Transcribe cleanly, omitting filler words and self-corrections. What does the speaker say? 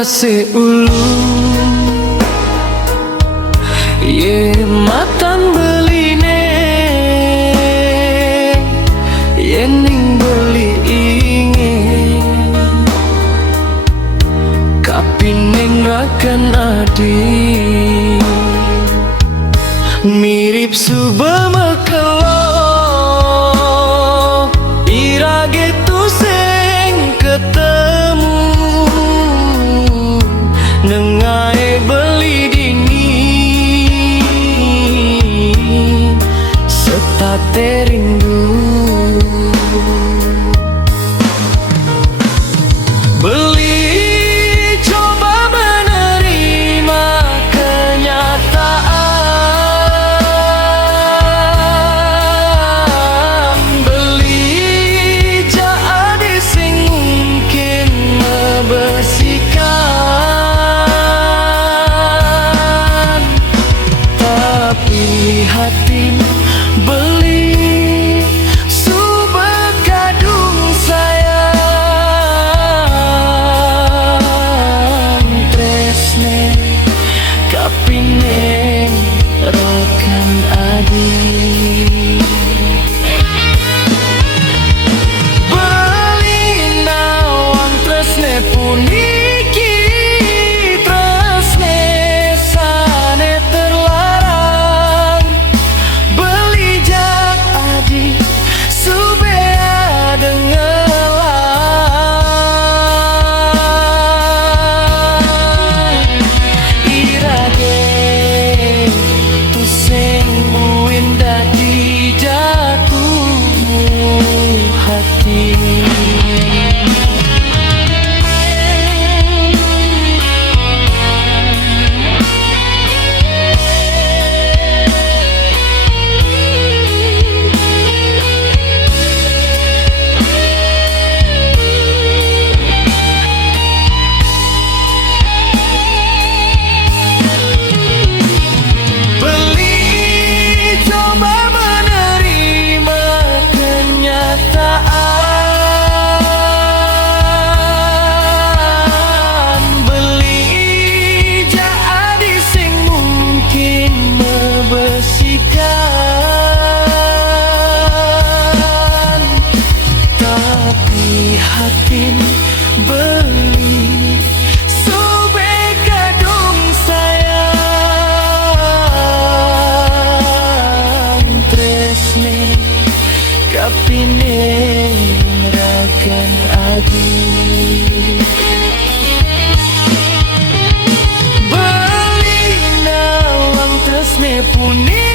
kasih ulu ye matan beline yening beli ingin kapining rakan adi mirip subah makelo irage tu sing ketemu nengae beli dini setate rindu beli coba menerima kenyataan beli jadi sing mungkin membersihkan tapi hati beli subah kadung sayang tresne kapining rakan adi beli nawang tresne puniki tresne sane terlarang beli jak adi subea dengelan irage tu sing buin dadi jatuhmu hati bersihkan tapi hati beli sobek kadung sayang tresne kapining rakan adi beli nawang tresne puni